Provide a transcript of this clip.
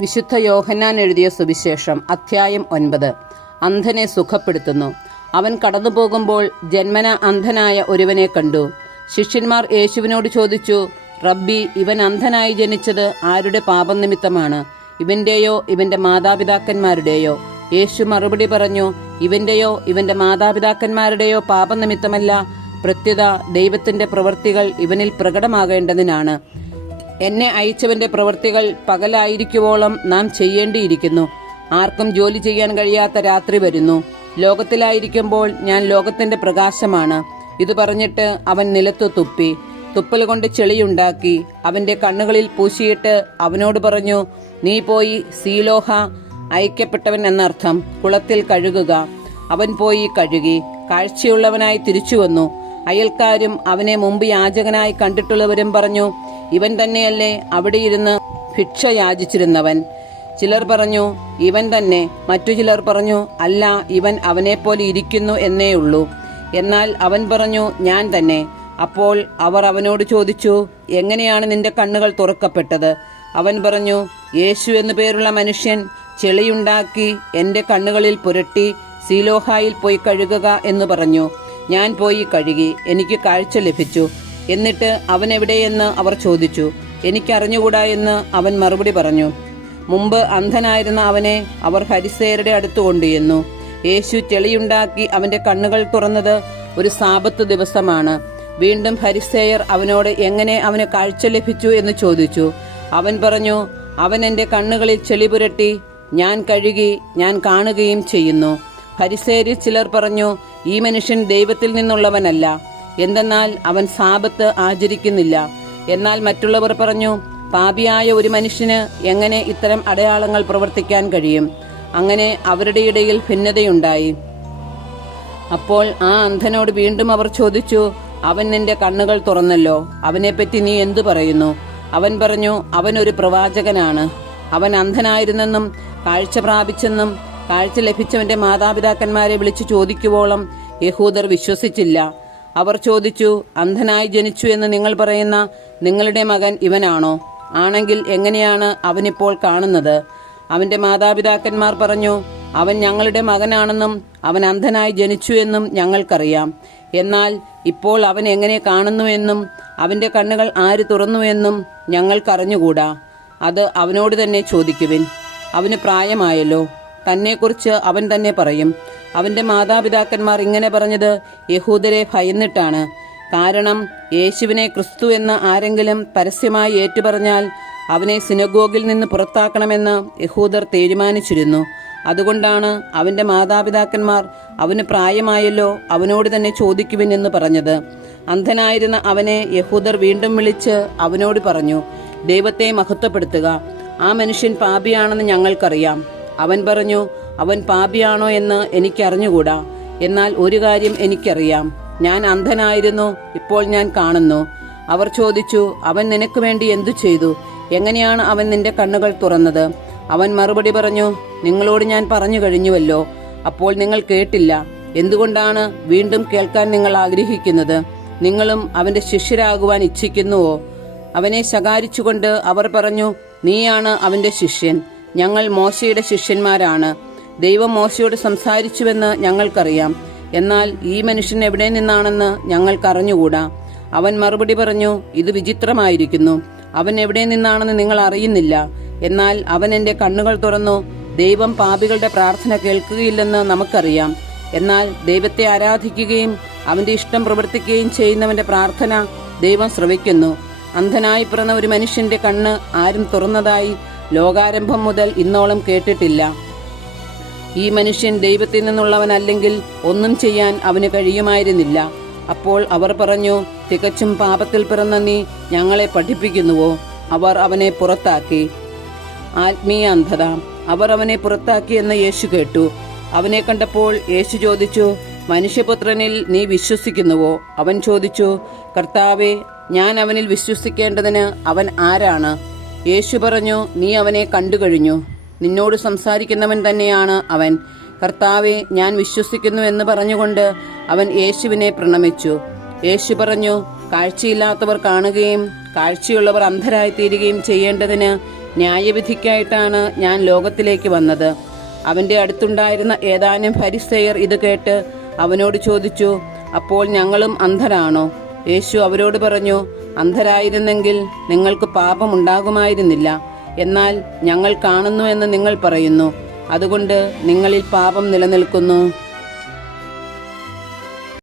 വിശുദ്ധ യോഹന്നാൻ എഴുതിയ സുവിശേഷം അധ്യായം 9. അന്ധനെ സുഖപ്പെടുത്തുന്നു. അവൻ കടന്നുപോകുമ്പോൾ ജന്മന അന്ധനായ ഒരുവനെ കണ്ടു. ശിഷ്യന്മാർ യേശുവിനോട് ചോദിച്ചു, റബ്ബി, ഇവൻ അന്ധനായി ജനിച്ചത് ആരുടെ പാപം നിമിത്തമാണ്? ഇവന്റെയോ ഇവന്റെ മാതാപിതാക്കന്മാരുടെയോ? യേശു മറുപടി പറഞ്ഞു, ഇവന്റെയോ ഇവന്റെ മാതാപിതാക്കന്മാരുടെയോ പാപനിമിത്തമല്ല, പ്രത്യുത ദൈവത്തിന്റെ പ്രവൃത്തികൾ ഇവനിൽ പ്രകടമാകേണ്ടതിനാണ്. എന്നെ അയച്ചവന്റെ പ്രവൃത്തികൾ പകലായിരിക്കുവോളം നാം ചെയ്യേണ്ടിയിരിക്കുന്നു. ആർക്കും ജോലി ചെയ്യാൻ കഴിയാത്ത രാത്രി വരുന്നു. ലോകത്തിലായിരിക്കുമ്പോൾ ഞാൻ ലോകത്തിന്റെ പ്രകാശമാണ്. ഇത് പറഞ്ഞിട്ട് അവൻ നിലത്തു തുപ്പി. തുപ്പൽ കൊണ്ട് ചെളിയുണ്ടാക്കി അവന്റെ കണ്ണുകളിൽ പൂശിയിട്ട് അവനോട് പറഞ്ഞു, നീ പോയി സീലോഹ, അയക്കപ്പെട്ടവൻ എന്നർത്ഥം, കുളത്തിൽ കഴുകുക. അവൻ പോയി കഴുകി കാഴ്ചയുള്ളവനായി തിരിച്ചു വന്നു. അയൽക്കാരും അവനെ മുമ്പ് യാചകനായി കണ്ടിട്ടുള്ളവരും പറഞ്ഞു, ഇവൻ തന്നെയല്ലേ അവിടെ ഇരുന്ന് ഭിക്ഷ യാചിച്ചിരുന്നവൻ? ചിലർ പറഞ്ഞു, ഇവൻ തന്നെ. മറ്റു ചിലർ പറഞ്ഞു, അല്ല, ഇവൻ അവനെപ്പോലെ ഇരിക്കുന്നു എന്നേയുള്ളൂ. എന്നാൽ അവൻ പറഞ്ഞു, ഞാൻ തന്നെ. അപ്പോൾ അവർ അവനോട് ചോദിച്ചു, എങ്ങനെയാണ് നിന്റെ കണ്ണുകൾ തുറക്കപ്പെട്ടത്? അവൻ പറഞ്ഞു, യേശു എന്നു പേരുള്ള മനുഷ്യൻ ചെളിയുണ്ടാക്കി എൻ്റെ കണ്ണുകളിൽ പുരട്ടി സീലോഹായിൽ പോയി കഴുകുക എന്ന് പറഞ്ഞു. ഞാൻ പോയി കഴുകി, എനിക്ക് കാഴ്ച ലഭിച്ചു. എന്നിട്ട് അവൻ എവിടെയെന്ന് അവർ ചോദിച്ചു. എനിക്കറിഞ്ഞുകൂടാ എന്ന് അവൻ മറുപടി പറഞ്ഞു. മുമ്പ് അന്ധനായിരുന്ന അവനെ അവർ ഫരിസേയരുടെ അടുത്ത് കൊണ്ടുചെന്നു. യേശു ചെളിയുണ്ടാക്കി അവന്റെ കണ്ണുകൾ തുറന്നത് ഒരു സാബത്ത് ദിവസമാണ്. വീണ്ടും ഫരിസേയർ അവനോട് എങ്ങനെ അവന് കാഴ്ച ലഭിച്ചു എന്ന് ചോദിച്ചു. അവൻ പറഞ്ഞു, അവൻ എൻ്റെ കണ്ണുകളിൽ ചെളി പുരട്ടി ഞാൻ കഴുകി, ഞാൻ കാണുകയും ചെയ്യുന്നു. ഫരിസേയരിൽ ചിലർ പറഞ്ഞു, ഈ മനുഷ്യൻ ദൈവത്തിൽ നിന്നുള്ളവനല്ല, എന്തെന്നാൽ അവൻ സാബത്ത് ആചരിക്കുന്നില്ല. എന്നാൽ മറ്റുള്ളവർ പറഞ്ഞു, പാപിയായ ഒരു മനുഷ്യന് എങ്ങനെ ഇത്തരം അടയാളങ്ങൾ പ്രവർത്തിക്കാൻ കഴിയും? അങ്ങനെ അവരുടെ ഇടയിൽ ഭിന്നതയുണ്ടായി. അപ്പോൾ ആ അന്ധനോട് വീണ്ടും അവർ ചോദിച്ചു, അവൻ നിന്റെ കണ്ണുകൾ തുറന്നല്ലോ, അവനെപ്പറ്റി നീ എന്തു പറയുന്നു? അവൻ പറഞ്ഞു, അവൻ ഒരു പ്രവാചകനാണ്. അവൻ അന്ധനായിരുന്നെന്നും കാഴ്ച പ്രാപിച്ചെന്നും കാഴ്ച ലഭിച്ചവന്റെ മാതാപിതാക്കന്മാരെ വിളിച്ചു ചോദിക്കുവോളം യഹൂദർ വിശ്വസിച്ചില്ല. അവർ ചോദിച്ചു, അന്ധനായി ജനിച്ചു എന്ന് നിങ്ങൾ പറയുന്ന നിങ്ങളുടെ മകൻ ഇവനാണോ? ആണെങ്കിൽ എങ്ങനെയാണ് അവനിപ്പോൾ കാണുന്നത്? അവന്റെ മാതാപിതാക്കന്മാർ പറഞ്ഞു, അവൻ ഞങ്ങളുടെ മകനാണെന്നും അവൻ അന്ധനായി ജനിച്ചു എന്നും ഞങ്ങൾക്കറിയാം. എന്നാൽ ഇപ്പോൾ അവൻ എങ്ങനെ കാണുന്നുവെന്നും അവന്റെ കണ്ണുകൾ ആര് തുറന്നുവെന്നും ഞങ്ങൾക്കറിഞ്ഞുകൂടാ. അത് അവനോട് തന്നെ ചോദിക്കുവിൻ. അവന് പ്രായമായല്ലോ, തന്നെക്കുറിച്ച് അവൻ തന്നെ പറയും. അവന്റെ മാതാപിതാക്കന്മാർ ഇങ്ങനെ പറഞ്ഞത് യഹൂദരെ ഭയന്നിട്ടാണ്. കാരണം യേശുവിനെ ക്രിസ്തു എന്ന് ആരെങ്കിലും പരസ്യമായി ഏറ്റുപറഞ്ഞാൽ അവനെ സിനഗോഗിൽ നിന്ന് പുറത്താക്കണമെന്ന് യഹൂദർ തീരുമാനിച്ചിരുന്നു. അതുകൊണ്ടാണ് അവന്റെ മാതാപിതാക്കന്മാർ അവന് പ്രായമായല്ലോ, അവനോട് തന്നെ ചോദിക്കുവിൻ എന്ന് പറഞ്ഞത്. അന്ധനായിരുന്ന അവനെ യഹൂദർ വീണ്ടും വിളിച്ച് അവനോട് പറഞ്ഞു, ദൈവത്തെ മഹത്വപ്പെടുത്തുക. ആ മനുഷ്യൻ പാപിയാണെന്ന് ഞങ്ങൾക്കറിയാം. അവൻ പറഞ്ഞു, അവൻ പാപിയാണോ എന്ന് എനിക്കറിഞ്ഞുകൂടാ. എന്നാൽ ഒരു കാര്യം എനിക്കറിയാം, ഞാൻ അന്ധനായിരുന്നു, ഇപ്പോൾ ഞാൻ കാണുന്നു. അവർ ചോദിച്ചു, അവൻ നിനക്ക് വേണ്ടി എന്തു ചെയ്തു? എങ്ങനെയാണ് അവൻ നിന്റെ കണ്ണുകൾ തുറന്നത്? അവൻ മറുപടി പറഞ്ഞു, നിങ്ങളോട് ഞാൻ പറഞ്ഞു കഴിഞ്ഞുവല്ലോ, അപ്പോൾ നിങ്ങൾ കേട്ടില്ല. എന്തുകൊണ്ടാണ് വീണ്ടും കേൾക്കാൻ നിങ്ങൾ ആഗ്രഹിക്കുന്നത്? നിങ്ങളും അവന്റെ ശിഷ്യരാകുവാൻ ഇച്ഛിക്കുന്നുവോ? അവനെ ശകാരിച്ചുകൊണ്ട് അവർ പറഞ്ഞു, നീയാണ് അവന്റെ ശിഷ്യൻ, ഞങ്ങൾ മോശയുടെ ശിഷ്യന്മാരാണ്. ദൈവം മോശയോട് സംസാരിച്ചുവെന്ന് ഞങ്ങൾക്കറിയാം. എന്നാൽ ഈ മനുഷ്യൻ എവിടെ നിന്നാണെന്ന് ഞങ്ങൾക്കറിഞ്ഞുകൂടാ. അവൻ മറുപടി പറഞ്ഞു, ഇത് വിചിത്രമായിരിക്കുന്നു. അവൻ എവിടെ നിന്നാണെന്ന് നിങ്ങൾ അറിയുന്നില്ല. എന്നാൽ അവൻ എൻ്റെ കണ്ണുകൾ തുറന്നു. ദൈവം പാപികളുടെ പ്രാർത്ഥന കേൾക്കുകയില്ലെന്ന് നമുക്കറിയാം. എന്നാൽ ദൈവത്തെ ആരാധിക്കുകയും അവന്റെ ഇഷ്ടം പ്രവർത്തിക്കുകയും ചെയ്യുന്നവന്റെ പ്രാർത്ഥന ദൈവം ശ്രവിക്കുന്നു. അന്ധനായി പിറന്ന ഒരു മനുഷ്യന്റെ കണ്ണ് ആരും തുറന്നതായി ലോകാരംഭം മുതൽ ഇന്നോളം കേട്ടിട്ടില്ല. ഈ മനുഷ്യൻ ദൈവത്തിൽ നിന്നുള്ളവനല്ലെങ്കിൽ ഒന്നും ചെയ്യാൻ അവന് കഴിയുമായിരുന്നില്ല. അപ്പോൾ അവർ പറഞ്ഞു, തികച്ചും പാപത്തിൽ പിറന്ന നീ ഞങ്ങളെ പഠിപ്പിക്കുന്നുവോ? അവർ അവനെ പുറത്താക്കി. ആത്മീയ അന്ധത. അവർ അവനെ പുറത്താക്കിയെന്ന് യേശു കേട്ടു. അവനെ കണ്ടപ്പോൾ യേശു ചോദിച്ചു, മനുഷ്യപുത്രനിൽ നീ വിശ്വസിക്കുന്നുവോ? അവൻ ചോദിച്ചു, കർത്താവേ, ഞാൻ അവനിൽ വിശ്വസിക്കേണ്ടതിന് അവൻ ആരാണ്? യേശു പറഞ്ഞു, നീ അവനെ കണ്ടുകഴിഞ്ഞു. നിന്നോട് സംസാരിക്കുന്നവൻ തന്നെയാണ് അവൻ. കർത്താവെ, ഞാൻ വിശ്വസിക്കുന്നു എന്ന് പറഞ്ഞുകൊണ്ട് അവൻ യേശുവിനെ പ്രണമിച്ചു. യേശു പറഞ്ഞു, കാഴ്ചയില്ലാത്തവർ കാണുകയും കാഴ്ചയുള്ളവർ അന്ധരായിത്തീരുകയും ചെയ്യേണ്ടതിന് ന്യായവിധിക്കായിട്ടാണ് ഞാൻ ലോകത്തിലേക്ക് വന്നത്. അവന്റെ അടുത്തുണ്ടായിരുന്ന ഏതാനും ഫരിസേയർ ഇത് കേട്ട് അവനോട് ചോദിച്ചു, അപ്പോൾ ഞങ്ങളും അന്ധരാണോ? യേശു അവരോട് പറഞ്ഞു, അന്ധരായിരുന്നെങ്കിൽ നിങ്ങൾക്ക് പാപം ഉണ്ടാകുമായിരുന്നില്ല. എന്നാൽ ഞങ്ങൾ കാണുന്നു എന്ന് നിങ്ങൾ പറയുന്നു, അതുകൊണ്ട് നിങ്ങളിൽ പാപം നിലനിൽക്കുന്നു.